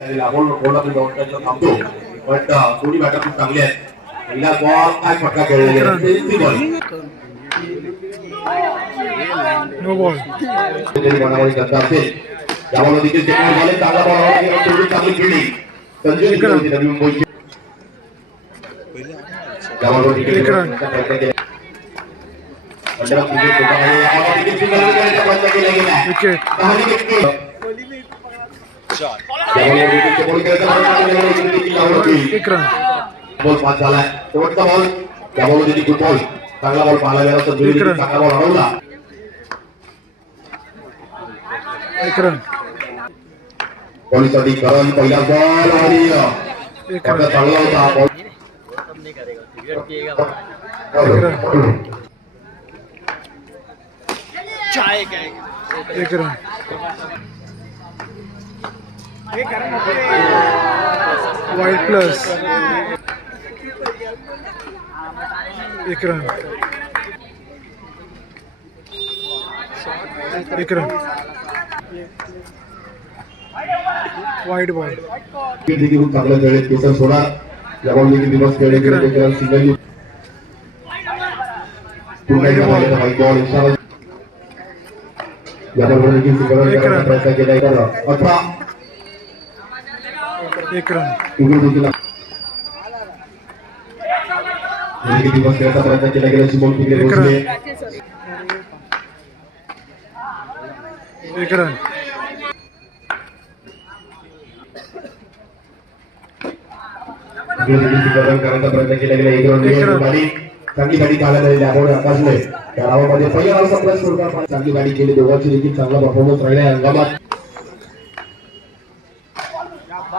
लागून गोलातून जाऊन त्याचं थांबतो पण अं, दोन्ही खूप चांगले आहेत पहिला बॉल काय फटका खेळलेले असेल त्यामुळे देखील सेकंड बॉल चांगला बॉल होता चांगली खेळली. संजय नवी मुंबईची. त्यामुळे देखील प्रयत्न केला. देखील आहे. विकेट. त्यामुळे विकेटचे बॉल खेळायचा प्रयत्न केला. गेला. होती. विक्रम। बॉल पास झालाय शेवटचा बॉल त्या बॉल देखील गुड बॉल चांगला बॉल पाहायला गेला तर जुई चांगला बॉल हरवला विक्रम। बॉलसाठी करण पहिला बॉल आणि चांगला होता बॉल विक्रम। वाईट प्लस विक्रम विक्रम वाईट बॉल देखील चांगलं खेळले केसर सोडा या बॉल देखील दिवस खेळले गेले सिंगल पुन्हा एकदा पाहिलं तर व्हाईट बॉल इशारा या बॉल देखील सिंगल प्रयत्न केला गेला अठरा विक्रम इकडे देखील देखील दिवस खेळायचा प्रयत्न केला गेला शिमोल तिकडे विक्रम. पोहोचले विक्रम इकडे देखील सिंगल करण्याचा प्रयत्न केला गेला एक रन विक्रम. गाडी चांगली गाडी चालत आहे त्यामुळे आकाशने त्या डावामध्ये पहिल्या डावाचा प्लस सोडणार चांगली गाडी केली दोघांची देखील चांगला परफॉर्मन्स राहिला आहे हंगामात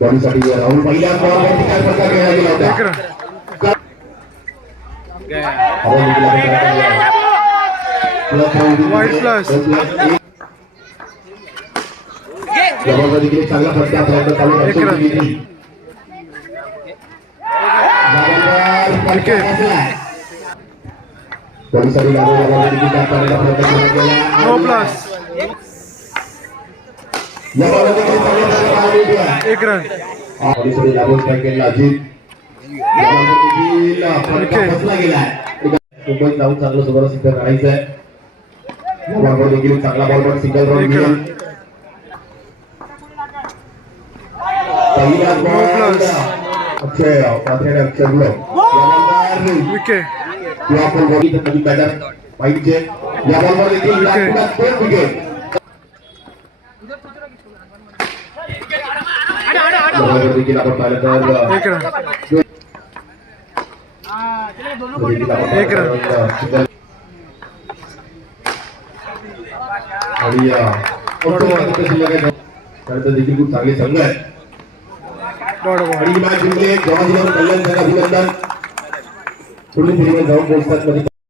बॉल. आणि डॉट बॉल बॉलसाठी राहुल पहिल्या बॉलवरती काय फटका खेळला गेला होता विक्रम हवा देखील आपण करता गेला. प्लस राहुल देखील Wide plus. प्लस एक. या बॉलवर देखील एक चांगला फटका प्रयत्न चालू आहे. विक्रम. देखील. या बॉलवर फटका विकेट. बसलाय. बॉलसाठी मुंबईत जाऊन चांगलं बॉल पण सिंगल रन. मिळेल बॉल plus. अक्षय अक्षय या बॉलवर देखील आपण पाहिलं तर एक रन देखील आपण एक रन. पाहिलं तर सिंगल. आणि अं, ऑटोमॅटिक शिल्लक आहे. खरं तर देखील खूप चांगले संघ आहे आणि मॅच जिंकली जवाहरलाल कल्याण संघ अभिनंदन पुढील जाऊन पोहोचतात